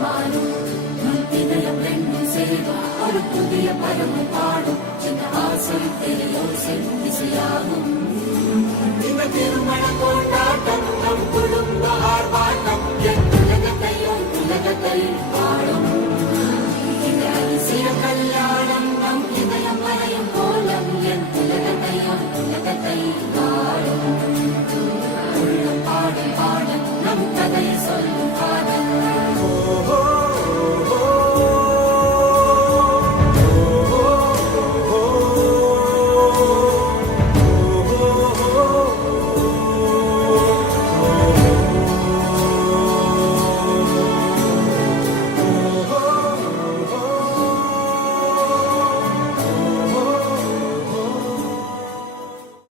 மாறும் முத்தினயம் ரெண்டும் சேரும் ஒரு புதிய பருவம் பாடும் சின்ன ஆசை பெரியோசை இசையாகும் இந்த திருமண